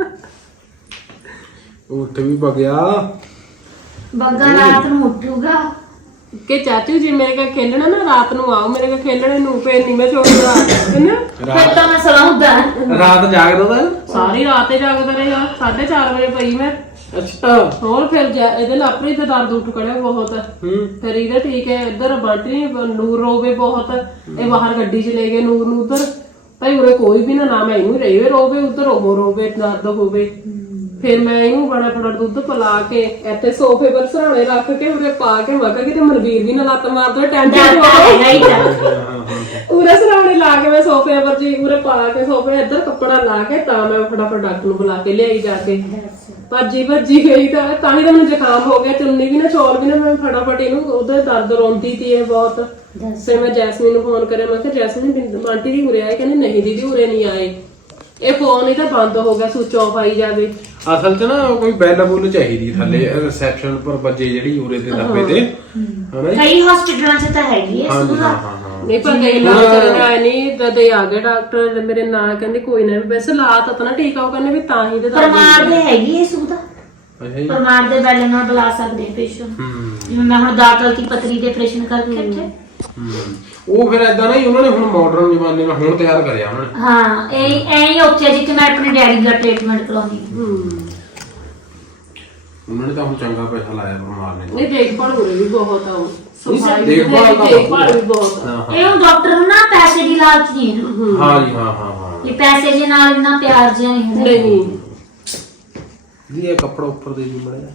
ਉੱਠ ਵੀ ਵਗਿਆ ਬੱਗਾ ਰਾਤ ਨੂੰ ਉੱਠੂਗਾ ਕਿ ਚਾਚੂ ਜੀ ਮੇਰੇ ਕੋਲ ਖੇਲਣਾ ਨਾ ਰਾਤ ਨੂੰ ਆਓ ਮੇਰੇ ਕੋਲ ਖੇਲਣੇ ਨੂੰ। ਫੇਰ ਨਹੀਂ ਮੈਂ ਛੋੜਦਾ ਹੈਨਾ। ਫਿਰ ਤਾਂ ਮੈਂ ਸਲਾਉਂਦਾ ਰਾਤ ਜਾਗਦਾ ਤਾਂ ਸਾਰੀ ਰਾਤ ਹੀ ਜਾਗਦਾ ਰਿਹਾ। ਸਾਢੇ ਚਾਰ ਵਜੇ ਪਈ ਮੈਂ। ਅੱਛਾ ਹੋਰ ਫਿਰ ਜਾ- ਇਹਦੇ ਲਾਪਰੀ ਤੇ ਦਰਦ ਉੱਠ ਕੜਿਆ ਬਹੁਤ। ਹੂੰ ਫਿਰ ਇਹਦਾ ਠੀਕ ਹੈ ਇੱਧਰ ਬੰਟੀ ਨੂਰ ਰੋਵੇ ਬਹੁਤ। ਇਹ ਬਾਹਰ ਗੱਡੀ ਚ ਲੈ ਗਏ ਨੂਰ ਨੂੰ ਉਧਰ। ਭਾਈ ਉਰੇ ਕੋਈ ਵੀ ਨਾ ਨਾ ਮੈਂ ਇਹਨੂੰ ਰਹੀ ਵੇ ਰੋਵੇ ਉਧਰ ਉਹ ਰੋਵੇ ਦਰਦ ਹੋਵੇ। ਫਿਰ ਮੈਂ ਇਹਨੂੰ ਬੜਾ ਫੜਾ ਦੁੱਧ ਪਿਲਾ ਕੇ ਇੱਥੇ ਸੋਫੇ ਪਰ ਸਰਾਣੇ ਰੱਖ ਕੇ ਉਰੇ ਪਾ ਕੇ ਮੈਂ ਕਿਹਾ ਕਿਤੇ ਮਨਵੀਰ ਵੀ ਨਾ ਲੱਤ ਮਾਰ ਦੋ ਟੈਂਸ਼ਨ ਨਹੀਂ ਤਾਂ ਉਰੇ ਸਰਾਣੇ ਲਾ ਕੇ ਮੈਂ ਸੋਫੇ ਪਰ ਜੀ ਉਰੇ ਪਾ ਕੇ ਸੋਫੇ ਇੱਧਰ ਕੱਪੜਾ ਲਾ ਕੇ ਤਾਂ ਮੈਂ ਫਟਾਫਟ ਡਾਕਟਰ ਨੂੰ ਬੁਲਾ ਕੇ ਲਿਆਈ ਜਾ ਕੇ। ਭੱਜੀ ਭੱਜੀ ਗਈ ਤਾਂ ਤਾਂ ਹੀ ਤਾਂ ਮੈਨੂੰ ਜ਼ੁਕਾਮ ਹੋ ਗਿਆ। ਚੁੰਨੀ ਵੀ ਨਾ ਚੌਲ ਵੀ ਨਾ ਮੈਂ ਫਟਾਫਟ ਇਹਨੂੰ ਉਹਦੇ ਦਰਦ ਰੋਂਦੀ ਤੀ ਇਹ ਬਹੁਤ। ਫਿਰ ਮੈਂ ਜੈਸਮੀਨ ਨੂੰ ਫੋਨ ਕਰਿਆ। ਮੈਂ ਕਿਹਾ ਜੈਸਮੀਨ ਆਂਟੀ ਜੀ ਉਰੇ ਆਏ। ਕਹਿੰਦੇ ਨਹੀਂ ਦੀਦੀ ਉਰੇ ਨਹੀਂ ਆਏ। ਇਹ ਫੋਨ ਹੀ ਤਾਂ ਬੰਦ ਹੋ ਗਿਆ ਸੁਚ ਆਫ ਆਈ ਜਾਵੇ। ਅਸਲ 'ਚ ਨਾ ਕੋਈ ਬੈਲ ਬੁੱਲ ਚਾਹੀਦੀ ਥੱਲੇ ਰਿਸੈਪਸ਼ਨ ਪਰ ਵੱਜੇ ਜਿਹੜੀ ਉਰੇ ਤੇ ਦੱਬੇ ਤੇ ਹਨਾ ਜੀ। ਕਈ ਹਸਪੀਟਲਾਂ 'ਚ ਤਾਂ ਹੈਗੀ ਹੈ ਹਾਂਜੀ ਸੁਣਾ। ਹਾਂ ਹਾਂ ਹਾਂ ਨਹੀਂ ਪਰ ਕਈ ਲੱਗ ਚੱਲ ਆਏ ਨਹੀਂ ਜਦ ਇਹ ਆ ਗਏ ਡਾਕਟਰ ਮੇਰੇ ਨਾਲ ਕਹਿੰਦੇ ਕੋਈ ਨਾ ਵੈਸੇ ਲਾਤ ਤਾਂ ਨਾ ਠੀਕ ਆ। ਉਹ ਕਹਿੰਦੇ ਵੀ ਤਾਂ ਹੀ ਤੇ ਦਰਦ ਪਰਮਾਰ ਦੇ ਹੈਗੀ ਹੈ ਸੁਦਾ। ਅੱਛਾ ਜੀ ਪਰਮਾਰ ਦੇ ਬੈਲ ਨਾਲ ਬੁਲਾ ਸਕਦੇ ਪੇਸ਼ੈਂਟ। ਜਿਵੇਂ ਮੈਂ ਹੁਣ ਦਾਤਲ ਦੀ ਪਤਰੀ ਦੇ ਆਪਰੇਸ਼ਨ ਕਰਕੇ ਇੱਥੇ। ਉਹ ਫਿਰ ਏਦਾਂ ਨਹੀਂ ਉਹਨਾਂ ਨੇ ਹੁਣ ਮਾਡਰਨ ਜ਼ਮਾਨੇ ਨਾਲ ਹੁਣ ਤਿਆਰ ਕਰਿਆ ਉਹਨਾਂ ਨੇ। ਹਾਂ ਇਹ ਐਂ ਹੀ ਉੱਥੇ ਜਿੱਥੇ ਮੈਂ ਆਪਣੇ ਡੈਡੀ ਦਾ ਟ੍ਰੀਟਮੈਂਟ ਕਰਾਉਂਦੀ ਹਾਂ। ਉਹਨਾਂ ਨੇ ਤਾਂ ਹੁਣ ਚੰਗਾ ਪੈਸਾ ਲਾਇਆ ਪਰਮਾਰ ਨੇ। ਨਹੀਂ ਦੇਖਭਾਲ ਹੋ ਰਹੀ ਵੀ ਬਹੁਤ ਆ। ਸਫਾਈ ਦੇਖਭਾਲ ਤਾਂ ਦੇਖਭਾਲ ਵੀ ਬਹੁਤ ਆ। ਹਾਂ ਇਹ ਹੁਣ ਡਾਕਟਰ ਨੂੰ ਨਾ ਪੈਸੇ ਦੀ ਲਾਲਚ ਨਹੀਂ ਹੈ ਨਾ। ਹਾਂ ਜੀ ਹਾਂ ਹਾਂ ਹਾਂ ਇਹ ਪੈਸੇ ਦੇ ਨਾਲ ਇੰਨਾ ਪਿਆਰ ਜਿਹਾ ਨਹੀਂ ਹੁੰਦਾ। ਨਹੀਂ ਜੀ ਇਹ ਕੱਪੜਾ ਉੱਪਰ ਦੇ ਦੀ ਮੜਿਆ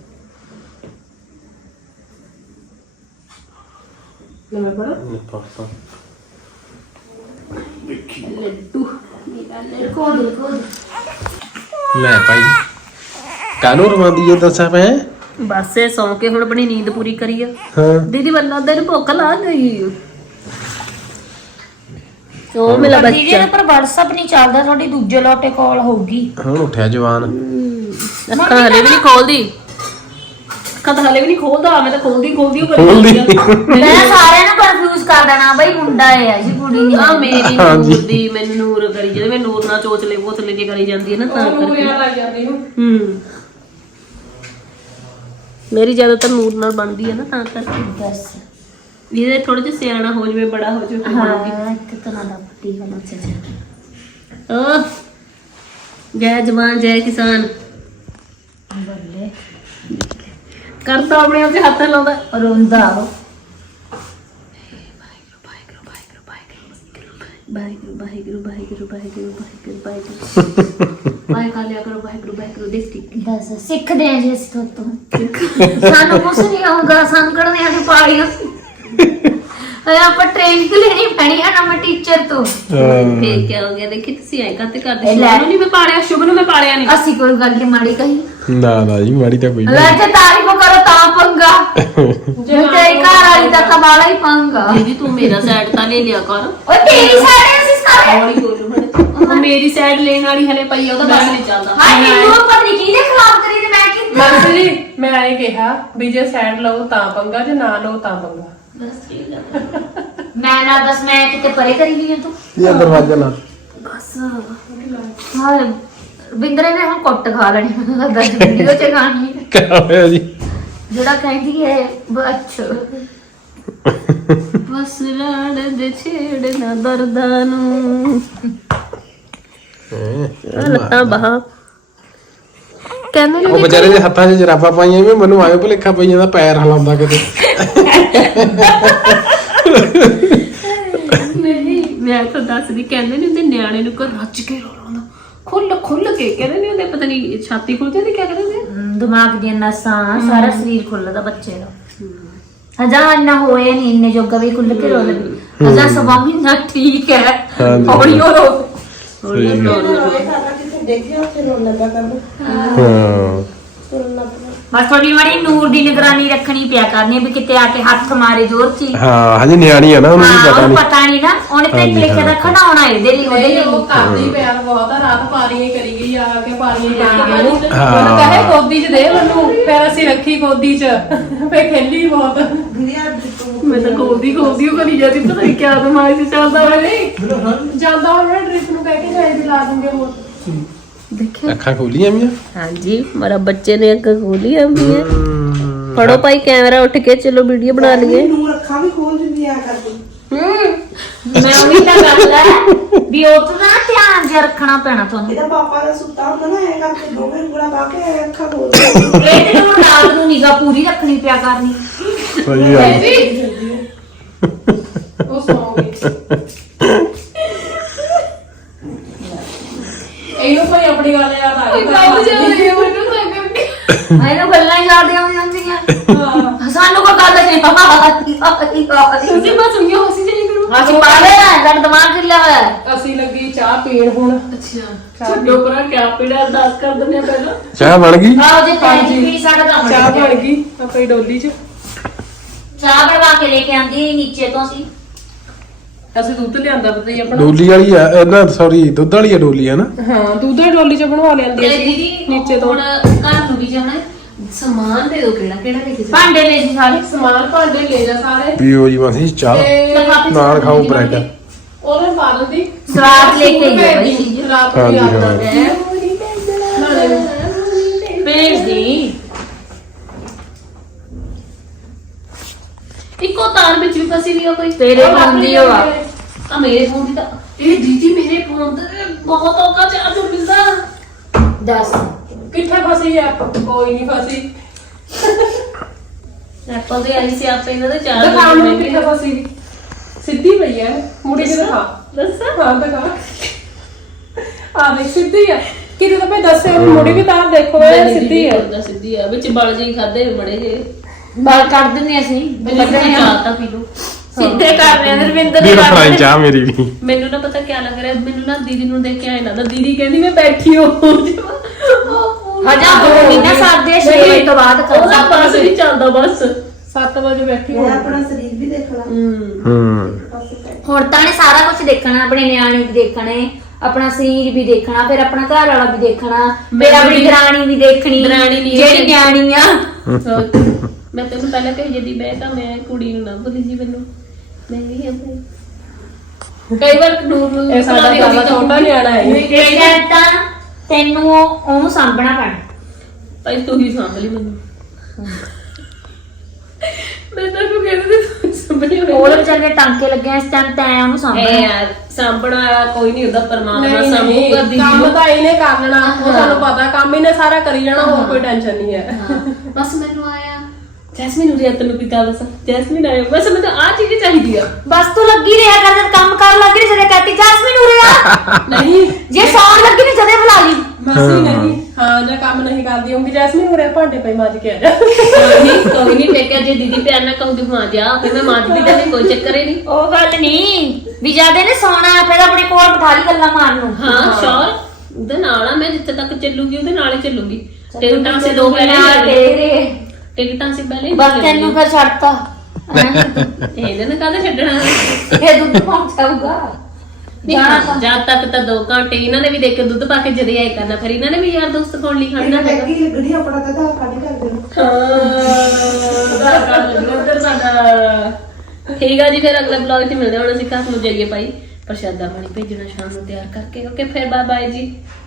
ਮੈਂ ਪੜਾ ਪਾਪਾ ਲੱਡੂ ਕੋਲ ਕੋਲ ਲੈ ਭਾਈ ਕਾਨੂੰ ਰਵਾਂਦੀ ਇਹ ਦੱਸਾਂ ਮੈਂ ਬਸ ਇਹ ਸੌਂ ਕੇ ਹੁਣ ਆਪਣੀ ਨੀਂਦ ਪੂਰੀ ਕਰੀ ਆ। ਹਾਂ ਦੀਦੀ ਵੱਲਾ ਦਿਨ ਭੁੱਖ ਲਾ ਗਈ। ਉਹ ਮੇਰਾ ਦੀਦੀ ਬੱਚਾ ਪਰ WhatsApp ਨਹੀਂ ਚੱਲਦਾ। ਤੁਹਾਡੀ ਦੂਜੇ ਲੋਟੇ ਕਾਲ ਹੋਊਗੀ। ਹੁਣ ਉੱਠਿਆ ਜਵਾਨ ਅੱਖਾਂ ਹਲੇ ਵੀ ਨਹੀਂ ਖੋਲਦੀ। ਅੱਖਾਂ ਤਾਂ ਹਲੇ ਵੀ ਨਹੀਂ ਖੋਲਦਾ। ਮੈਂ ਤਾਂ ਖੋਲਦੀ ਖੋਲਦੀ ਕਰੀ ਖੋਲਦੀ। ਜਾਂਦੀ ਆ। ਮੈਂ ਸਾਰਿਆਂ ਨੂੰ ਕਨਫਿਊਜ਼ ਕਰ ਦੇਣਾ ਬਈ ਮੁੰਡਾ ਹੈ ਜੀ ਕੁੜੀ ਨਹੀਂ। ਆ ਮੇਰੀ ਨੂਰ ਦੀ ਮੈਨੂੰ ਨੂਰ ਕਰੀ ਜਦੋਂ ਮੈਂ ਨੂਰ ਨਾਲ ਚੋਚਲੇ ਬੋਤਲੇ ਜੇ ਕਰੀ ਜਾਂਦੀ ਹੈ ਨਾ ਤਾਂ ਉਹ ਕਰਕੇ। ਯਾਦ ਆ ਜਾਂਦੀ ਨੂੰ। ਹੂੰ ਮੇਰੀ ਜ਼ਿਆਦਾਤਰ ਨੂਰ ਨਾਲ ਬਣਦੀ ਹੈ ਨਾ ਤਾਂ ਕਰਕੇ। ਬਸ ਜਿਹਦੇ ਥੋੜੇ ਜਿਹਾ ਸਿਆਣਾ ਹੋ ਜਾਵੇ ਬੜਾ ਹੋ ਜਾਵੇ ਹਾਂ ਇੱਕ ਤਰ੍ਹਾਂ ਦਾ ਪੱਟੀ ਹੋਣਾ ਚਾਹੀਦਾ। ਓ ਜੈ ਜਵਾਨ ਜੈ ਕਿਸਾਨ ਬੱਲੇ ਕਰਤਾ ਆਪਣੇ ਆਪ 'ਚ ਹੱਥ ਲਾਉਂਦਾ। ਰੋਂਦਾ ਉਹ। ਵਾਹਿਗੁਰੂ ਵਾਹਿਗੁਰੂ ਵਾਹਿਗੁਰੂ ਵਾਹਿਗੁਰੂ ਵਾਹਿਗੁਰੂ ਵਾਹਿਗੁਰੂ ਵਾਹਿ ਕਾਲਿਆ ਕਰੋ ਵਾਹਿਗੁਰੂ ਵਾਹਿਗੁਰੂ ਦੇਸਤੀ। ਬਸ ਸਿੱਖਦੇ ਆਂ ਜੀ ਅਸੀਂ ਤੋਂ। ਸਾਨੂੰ ਕੁਛ ਨਹੀਂ ਆਉਂਦਾ। ਸੰਕੜ ਨੇ ਆਦੀ ਪਾੜੀਆਂ ਅਰੇ ਆਪਾਂ ਟ੍ਰੇਨਿੰਗ ਲੈਣੀ ਪੈਣੀ ਹੈ ਨਾ ਮੈਂ ਟੀਚਰ ਤੋਂ। ਫੇਰ ਕੀ ਹੋ ਗਿਆ ਦੇਖੀ ਤੁਸੀਂ ਐਂ ਕਾਤੇ ਕਰਦੇ। ਇਹ ਲੈ। ਸ਼ੁਭ ਨੂੰ ਨਹੀਂ ਮੈਂ ਪਾਲਿਆ ਸ਼ੁਭ ਨੂੰ ਮੈਂ ਪਾਲਿਆ ਨਹੀਂ। ਅਸੀਂ ਕੋਈ ਗੱਲ ਨਹੀਂ ਮਾੜੀ ਕਹੀ। ਨਾ ਨਾ ਜੀ ਮਾੜੀ ਤਾਂ ਕੋਈ ਲੈ ਤੇ ਤਾਰੀਫ ਕਰੋ ਤਾਂ ਪੰਗਾ। ਜੇ ਤੇਰੀ ਘਰ ਵਾਲੀ ਦਾ ਕਮਾਲਾ ਹੀ ਪੰਗਾ। ਦੀਦੀ ਤੂੰ ਮੇਰਾ ਸਾਈਡ ਤਾਂ ਲੈ ਲਿਆ ਕਰ। ਓ ਤੇਰੀ ਸਾਈਡ ਅਸੀਂ ਸਾਰੇ। ਹੌਲੀ ਬੋਲੋ ਹੁਣ। ਹੁੰਦਾ ਮੇਰੀ ਸਾਈਡ ਲੈਣ ਵਾਲੀ ਹਲੇ ਪਈ ਆ, ਉਹਦਾ ਬਸ ਨਹੀਂ ਚੱਲਦਾ। ਹਾਏ ਮੈਨੂੰ ਪਤਾ ਨਹੀਂ ਕਿਹਦੇ ਖਿਲਾਫ ਕਰੀ ਤੇ ਮੈਂ ਕੀ ਮਾਸੀ ਜੀ ਮੈਂ ਇਹ ਕਿਹਾ ਵੀ ਜੇ ਸਾਈਡ ਲਓ ਤਾਂ ਪੰਗਾ, ਜੇ ਨਾ ਲਓ ਤਾਂ ਪੰਗਾ। ਬਸ ਠੀਕ ਆ। ਮੈਂ ਨਾ ਦੱਸ ਮੈਂ ਕਿਤੇ ਪਰੇ ਕਰੀ ਗਈ ਤੂੰ ਇਹ ਦਰਵਾਜ਼ਾ ਲਾ ਬਸ ਹਾਂ ਬਿੰਦਰੇ ਨੇ ਹੁਣ ਕੁੱਟ ਖਾ ਲੈਣੀ ਮੈਨੂੰ ਲੱਗਦਾ ਵੀਡੀਓ ਚ ਖਾਣੀ ਕਿਆ ਹੋਇਆ ਜੀ? ਜਿਹੜਾ ਕਹਿੰਦੀ ਹੈ ਬੱਚ ਬਸ ਰਾੜ ਦੇ ਛੇੜ ਨਾ ਦਰਦਾਂ ਨੂੰ ਆਹ ਲੱਤਾਂ ਬਾਹਾਂ ਕਹਿੰਦੇ ਉਹ ਵਿਚਾਰੇ ਦੇ ਹੱਥਾਂ 'ਚ ਜਰਾਬਾਂ ਪਾਈਆਂ ਵੀ ਮੈਨੂੰ ਆਇਓ ਭੁਲੇਖਾ ਪਈ ਜਾਂਦਾ ਪੈਰ ਹਿਲਾਉਂਦਾ ਕਿਤੇ। ਨਹੀਂ ਮੈਂ ਤਾਂ ਦੱਸਦੀ, ਕਹਿੰਦੇ ਨੇ ਉਹਦੇ ਨਿਆਣੇ ਨੂੰ ਕੋ ਰੱਜ ਕੇ ਰੋਣਾ ਖੁੱਲ ਖੁੱਲ ਕੇ, ਕਹਿੰਦੇ ਨੇ ਉਹਦੇ ਪਤਾ ਨਹੀਂ ਛਾਤੀ ਖੁੱਲਦੀ ਤੇ ਕਿਆ ਕਹਿੰਦੇ ਨੇ ਹਮ, ਦਿਮਾਗ ਦੀਆਂ ਨਸਾਂ ਸਾਰਾ ਸਰੀਰ ਖੁੱਲਦਾ ਬੱਚੇ ਦਾ ਹਜਾ ਇੰਨਾ ਹੋਇਆ ਨਹੀਂ ਇੰਨੇ ਜੋਗਾ ਵੀ ਖੁੱਲ ਕੇ ਰੋ ਲੈਂਦੀ ਹਜਾ ਸਵਾ ਮਹੀਨਾ ਠੀਕ ਹੈ ਹੌਲੀ ਹੋ ਰੋ ਸਹੀ ਗੱਲ। ਕਿਤੇ ਦੇਖਿਆ ਉੱਥੇ ਰੋਣ ਲੱਗਾ ਕਰ ਹਾਂ ਬਸ ਥੋੜੀ ਮਾੜੀ ਨੂਰ ਦੀ ਨਿਗਰਾਨੀ ਰੱਖਣੀ ਪਿਆ ਕਰਨੀ ਵੀ ਕਿਤੇ ਆ ਕੇ ਹੱਥ ਮਾਰੇ ਜ਼ੋਰ ਚ ਹਾਂ ਹਜੇ ਨਿਆਣੀ ਆ ਨਾ, ਉਹਨੂੰ ਹਾਂ ਵੀ ਪਤਾ ਉਹਨੂੰ ਨਹੀਂ। ਪਤਾ ਨਹੀਂ ਨਾ ਉਹਨੇ ਤੇ ਹਾਂਜੀ, ਲਿਖੇ ਦਾ ਖੜਾਉਣਾ ਇਹਦੇ ਲਈ ਉਹਦੇ ਨਹੀਂ ਲਈ ਉਹ ਕਰਦੀ ਪਿਆਰ ਬਹੁਤ ਆ, ਰਾਤ ਪਾਰੀਆਂ ਹੀ ਕਰੀ ਗਈ ਆ ਕੇ ਪਾਰੀਆਂ ਕਰਕੇ ਮੈਨੂੰ ਹਾਂ। ਮੈਨੂੰ ਕਹੇ ਗੋਦੀ 'ਚ ਦੇ ਮੈਨੂੰ, ਫਿਰ ਅਸੀਂ ਰੱਖੀ ਗੋਦੀ 'ਚ ਫੇ ਖੇਲੀ ਬਹੁਤ। ਮੈਂ ਤਾਂ ਖੋਲਦੀ ਖੋਲਦੀ ਉਹ ਕਰੀ ਜਾਂਦੀ, ਪਤਾ ਨਹੀਂ ਕਿਆ ਦਿਮਾਗ 'ਚ ਚੱਲਦਾ ਵਾ। ਨਹੀਂ ਜਾਂਦਾ ਹੋਇਆ ਡ੍ਰਿਪ ਨੂੰ ਕਹਿ ਕੇ ਜਾਈ ਵੀ ਲਾ ਦੂੰਗੇ ਹੋਰ। ਦੇਖਿਓ ਅੱਖਾਂ ਖੋਲੀਆਂ ਮੀਆਂ? ਹਾਂਜੀ ਮੇਰਾ ਬੱਚੇ ਨੇ ਅੱਖ ਖੋਲੀ ਆਂਦੀ ਹੈ। ਫੜੋ ਭਾਈ ਕੈਮਰਾ ਉੱਠ ਕੇ, ਚਲੋ ਵੀਡੀਓ ਬਣਾ ਲਈਏ। ਨੂੰ ਅੱਖਾਂ ਵੀ ਖੋਲ ਦਿੰਦੀ ਆ ਕਰਦੀ ਮੈਂ ਉਹੀ ਤਾਂ ਗੱਲ ਹੈ ਵੀ ਉਹ ਤੋਂ ਨਾ ਧਿਆਨ ਜਿਹਾ ਰੱਖਣਾ ਪੈਣਾ ਤੁਹਾਨੂੰ ਇਹਦਾ ਪਾਪਾ ਦਾ ਸੁੱਤਾ ਹੁੰਦਾ ਨਾ ਐ ਕਰਕੇ ਦੋਵੇਂ ਉਂਗਲਾਂ ਪਾ ਕੇ ਐਂ ਅੱਖਾਂ ਖੋਲ ਦਿੰਦੀ ਇਹ ਤੇ ਨੂੰ ਰਾਤ ਨੂੰ ਨਿਗਾ ਪੂਰੀ ਰੱਖਣੀ ਪਿਆ ਕਰਨੀ ਸਹੀ ਗੱਲ। ਉਹ ਸੌਂ ਗਈ। ਇਹਨੂੰ ਕੋਈ ਆਪਣੀ ਗੱਲ ਯਾਦ ਆ ਗਈ। ਮੈਨੂੰ ਗੱਲਾਂ ਹੀ ਯਾਦ ਆਉਂ ਜਾਂਦੀਆਂ ਸਾਨੂੰ ਕੋਈ ਗੱਲ ਨਹੀਂ ਤੁਸੀਂ ਬਸ ਉਈਓ ਹੱਸੀ ਜਾਈ ਕਰੋ। ਅਸੀਂ ਪਾਲੇ ਨਾ ਸਾਡਾ ਦਿਮਾਗ ਢਿੱਲਾ ਹੋਇਆ ਹੈ। ਅਸੀਂ ਲੱਗੀ ਚਾਹ ਪੀਣ ਹੁਣ। ਅੱਛਾ ਛੱਡੋ ਪਰਾਂ, ਕਿਆ ਪੀੜਾ ਅਰਦਾਸ ਕਰ ਦਿੰਦੇ ਆ ਪਹਿਲਾਂ। ਚਾਹ ਬਣ ਗਈ? ਆਓ ਜੇ ਤੈਨੂੰ ਵੀ ਸਾਡਾ ਕੰਮ ਚਾਹ ਬਣ ਗਈ ਆਪਣੀ ਡੋਲੀ 'ਚ। ਚਾਹ ਬਣਵਾ ਕੇ ਲੈ ਕੇ ਆਂਦੀ ਨੀਚੇ ਤੋਂ ਸੀ ਅਸੀਂ ਦੁੱਧ ਲਿਆਂਦਾ ਪਤਾ ਹੀ ਆਪਣਾ। ਡੋਲੀ ਵਾਲੀ ਆ ਇਹ ਨਾ, ਸੌਰੀ ਦੁੱਧ ਵਾਲੀ ਆ ਡੋਲੀ ਹੈ ਨਾ। ਹਾਂ ਦੁੱਧ ਦੀ ਡੋਲੀ 'ਚ ਬਣਵਾ ਲਿਆਂਦੀ ਤੇ ਅਸੀਂ ਦੀਦੀ ਨੀਚੇ ਤੋਂ। ਹੁਣ ਘਰ ਨੂੰ ਵੀ ਜਾਣਾ ਹੈ, ਸਮਾਨ ਦੇ ਦੋ ਕਿਹੜਾ ਕਿਹੜਾ ਲੈ ਕੇ ਜਾਣਾ। ਭਾਂਡੇ ਲੈ ਜੀ ਸਾਰੇ ਸਮਾਨ ਭਾਂਡੇ ਲੈ ਜਾ ਸਾਰੇ ਪੀਓ ਜੀ ਮਾਸੀ ਚਾਹ, ਤੇ ਨਾਲ ਖਾਓ ਬ੍ਰੈਡ। ਉਹਨੇ ਪਾ ਦਿੰਦੀ ਸਵਾਦ ਲੈ ਕੇ ਆਈ ਸੀ ਰਾਤ ਨੂੰ ਹਾਂਜੀ, ਯਾਦ ਹਾਂ। ਆਉਂਦਾ ਹੈ ਨਾਲੇ ਭੇਜ ਦੀ ਇੱਕੋ ਤਾਰ ਵਿੱਚ ਵੀ ਫਸੀ ਵੀ ਆ ਕੋਈ ਤੇਰੇ ਫੋਨ ਦੀ ਉਹ ਆ ਆ ਮੇਰੇ ਫੋਨ ਦੀ ਤਾਂ ਇਹ ਦੀਦੀ ਮੇਰੇ ਫੋਨ ਤੇ ਬਹੁਤ ਔਕਾ ਚਾਰਜ ਮਿਲਦਾ। ਦੱਸ ਕਿੱਥੇ ਫਸੀ ਆ? ਕੋਈ ਨਹੀਂ ਫਸੀ। ਐਪਲ ਦੇ ਆਈ ਸੀ ਆਪੇ ਇਹਨਾਂ ਦੇ ਚਾਰਜ ਦੁਕਾਨ ਨੂੰ ਕਿੱਥੇ ਫਸੀ? ਸਿੱਧੀ ਪਈ ਹੈ ਮੁੜੀ ਕੇ ਦਿਖਾ। ਦੱਸਾਂ ਹਾਂ ਦਿਖਾ। ਆ ਦੇਖ ਸਿੱਧੀ ਆ। ਕਿਤੇ ਤਾਂ ਮੈਂ ਦੱਸਿਆ ਵੀ ਮੁੜੀ ਵੀ ਤਾਂ ਦੇਖੋ ਇਹ ਸਿੱਧੀ ਆ। ਉਹਦਾ ਸਿੱਧੀ ਆ, ਵਿੱਚ ਬਲ ਜੀ ਖਾਦੇ ਬੜੇ ਜੇ ਬਾਲ ਕੱਢ ਦਿੰਦੇ ਅਸੀਂ ਕੱਢਦੇ ਆ। ਚਾਹ ਤਾਂ ਪੀ ਲਓ। ਸਿੱਧੇ ਕਰ ਰਹੇ ਨੇ ਰਵਿੰਦਰ ਵੀ ਨੇ ਫਰਾਈ ਚਾਹ ਮੇਰੀ ਵੀ। ਮੈਨੂੰ ਨਾ ਪਤਾ ਕਿਆ ਲੱਗ ਰਿਹਾ, ਮੈਨੂੰ ਨਾ ਦੀਦੀ ਨੂੰ ਦੇਖ ਕੇ ਆਇਆ ਲੱਗਦਾ ਦੀਦੀ ਕਹਿੰਦੀ ਮੈਂ ਬੈਠੀ ਹੋ ਹਜਾ ਦੋ ਮਹੀਨਾ ਸਾਡੇ ਛੇ ਵਜੇ ਤੋਂ ਬਾਅਦ ਕਰ ਉਹਦਾ ਪਾਸ ਨਹੀਂ ਚੱਲਦਾ ਬਸ। ਸੱਤ ਵਜੇ ਬੈਠੀ ਮੈਂ ਹੋਣੀ। ਆਪਣਾ ਸਰੀਰ ਵੀ ਦੇਖ ਲਾ ਹੂੰ ਹੁਣ ਤਾਂ ਨੇ ਸਾਰਾ ਕੁਝ ਦੇਖਣਾ ਆਪਣੇ ਨਿਆਣੇ ਵੀ ਦੇਖਣੇ ਆਪਣਾ ਸਰੀਰ ਵੀ ਦੇਖਣਾ ਫਿਰ ਆਪਣਾ ਘਰ ਵਾਲਾ ਵੀ ਦੇਖਣਾ ਫਿਰ ਆਪਣੀ ਦਰਾਣੀ ਵੀ ਦੇਖਣੀ ਦਰਾਣੀ ਨਹੀਂ ਜਿਹੜੀ ਨਿਆਣੀ ਆ ਮੈਂ ਤੈਨੂੰ ਪਹਿਲਾਂ ਕਹੀ ਜਦੀ ਮੈਂ ਤਾਂ ਮੈਂ ਕੁੜੀ ਨੂੰ ਨਾ ਭੁੱਲੀ ਜੀ ਮੈਨੂੰ ਮੈਂ ਵੀ ਆ ਭਾਈ ਕਈ ਵਾਰ ਨੂਰ ਨੂੰ ਇਹ ਸਾਡਾ ਜ਼ਿਆਦਾ ਛੋਟਾ ਨਿਆਣਾ ਹੈ। ਇਹ ਤਾਂ ਤੈਨੂੰ ਉਹ- ਉਹਨੂੰ ਸਾਂਭਣਾ ਪੈਣਾ ਭਾਈ ਤੂੰ ਹੀ ਸਾਂਭ ਲਈ ਮੈਨੂੰ ਮੈਂ ਤਾਂ ਕੋ ਕਹਿੰਦੀ ਤੂੰ ਸੰਭਲੀ ਹੋਈ ਉਹਦੇ ਵਿਚਾਰੇ ਟਾਂਕੇ ਲੱਗੇ ਇਸ ਟਾਈਮ ਤੈਂ ਉਹਨੂੰ ਐ ਸਾਂਭਣਾ ਯਾਰ ਸਾਂਭਣਾ ਵਾਲਾ ਕੋਈ ਨਹੀਂ ਹੁੰਦਾ, ਪਰਮਾਤਮਾ ਨਹੀਂ ਸਾਂਭੂਗਾ ਨਹੀਂ ਦੀਦੀ ਕੰਮ ਨੂੰ। ਤਾਂ ਇਹਨੇ ਕਰ ਲੈਣਾ ਉਹ ਸਾਨੂੰ ਪਤਾ ਕੰਮ ਇਹਨੇ ਸਾਰਾ ਕਰੀ ਜਾਣਾ ਹੋਰ ਕੋਈ ਟੈਨਸ਼ਨ ਨਹੀਂ ਹੈ। ਬਸ ਮੈਨੂੰ ਆਇਆ ਜੈਸਮੀਨ ਉਰੇ ਆ, ਤੈਨੂੰ ਪਿਤਾ ਦੱਸ ਜੈਸਮੀਨ ਆਇਆ ਬਸ ਮੈਨੂੰ ਆ ਚੀਜ਼ ਚਾਹੀਦੀ ਆ। ਬਸ ਤੂੰ ਲੱਗੀ ਰਿਹਾ ਕਰ ਜਦ ਕੰਮ ਕਰ ਲੱਗੀ ਰਹੀ ਜਦੇ ਕਹਤੀ ਜਾਸਮੀਨ ਉਰੇ ਆ ਨਹੀਂ ਜੇ ਸੌਣ ਲੱਗੀ ਨਹੀਂ ਜਦੇ ਬੁਲਾ ਲਈ ਮਾਸੀ ਨਹੀਂ ਹਾਂ ਜਾਂ ਕੰਮ ਨਹੀਂ ਕਰਦੀ ਹੋਊਗੀ ਜੈਸਮੀਨ ਉਰੇ ਭਾਂਡੇ ਪਈ ਮਾਜ ਕੇ ਆ ਜਾ। ਕੋਈ ਨਹੀਂ ਕੋਈ ਨਹੀਂ ਮੈਂ ਕਿਹਾ ਜੇ ਦੀਦੀ ਪਿਆਰ ਨਾਲ ਕਹੂਗੀ ਮਾਂ ਜਾ ਫਿਰ ਮੈਂ ਮਾਂਜਦੀ ਤਾਂ ਨਹੀਂ, ਕੋਈ ਚੱਕਰ ਹੀ ਨਹੀਂ। ਉਹ ਗੱਲ ਨਹੀਂ ਵੀ ਜਿਆਦੇ ਨੇ ਸੌਣਾ ਫਿਰ ਆਪਣੇ ਕੋਲ ਬਿਠਾ ਲਈ ਗੱਲਾਂ ਮਾਰਨ ਨੂੰ ਹਾਂ ਸ਼ੋਰ ਉਹਦੇ ਨਾਲ ਆ, ਮੈਂ ਜਿੱਥੇ ਤੱਕ ਚੱਲੂਗੀ ਉਹਦੇ ਨਾਲ ਹੀ ਚੱਲੂਗੀ। ਟਿਕਟਾਂ ਸੇ ਦੋ ਪਹਿਲੇ ਨਾਲ ਹੀ ਤੇਰੇ ਟਿਕਟਾਂ ਸੇ ਪਹਿਲੇ ਹੀ ਬਸ ਤੈਨੂੰ ਫਿਰ ਛੱਡਤਾ ਇਹਨੇ ਨਾ ਕਾਹਦੇ ਛੱਡਣਾ ਇਹ ਦੁੱਧ ਪਹੁੰਚਾਊਗਾ ਜਾਣਾ ਜਦ ਤੱਕ ਤਾਂ ਦੋ ਘੰਟੇ ਇਹਨਾਂ ਨੇ ਵੀ ਦੇਖ ਕੇ ਦੁੱਧ ਪਾ ਕੇ ਜਦੇ ਆਏ ਕਰਨਾ ਫਿਰ ਇਹਨਾਂ ਨੇ ਵੀ ਯਾਰ ਦੋਸਤ ਕੋਲ ਨਹੀਂ ਖੜਨਾ ਇਹਨਾਂ ਹੈਗਾ ਟੈਗੀ ਲੱਗਣੀ ਆਪਣਾ ਤਾਂ ਆਧਾਰ ਕਾਰਡ ਹੀ ਕਰ ਦੇਣਾ ਆਧਾਰ ਕਾਰਡ ਲੱਗਣਾ ਉੱਧਰ ਸਾਡਾ ਠੀਕ ਆ ਜੀ ਫਿਰ ਅਗਲੇ ਬਲੌਗ 'ਚ ਮਿਲਦੇ ਹਾਂ ਹੁਣ ਅਸੀਂ ਘਰ ਨੂੰ ਜਾਈਏ ਭਾਈ ਪ੍ਰਸ਼ਾਦਾ ਪਾਣੀ ਭੇਜਣਾ ਸ਼ਾਮ ਨੂੰ ਤਿਆਰ ਕਰਕੇ ਓਕੇ ਫਿਰ ਬਾਏ ਬਾਏ ਜੀ